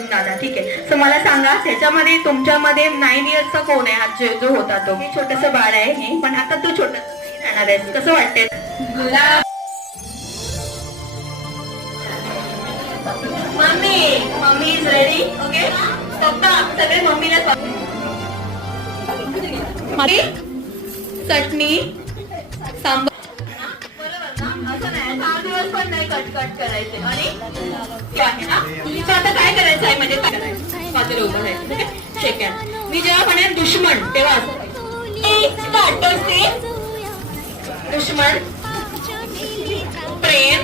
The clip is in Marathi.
अजून दादा, ठीक आहे. सो मला सांगा ह्याच्यामध्ये तुमच्यामध्ये 9 इयर्सचा कोण आहे? हा जो होता तो. हे छोटस बाळ आहे हे, पण आता तू छोटस राहणार आहे. कसं वाटतंय? Mummy is ready. ओके, पप्पा सगळे मम्मीला चटणी सांबार. असं नाही 6 दिवस पण नाही कट करायचे. आणि आता काय करायचं आहे म्हणजे काय करायचं? बाजूला उभं राहायचं. ठीक आहे. मी जेव्हा म्हणेन दुश्मन तेव्हा दुश्मन, प्रेम,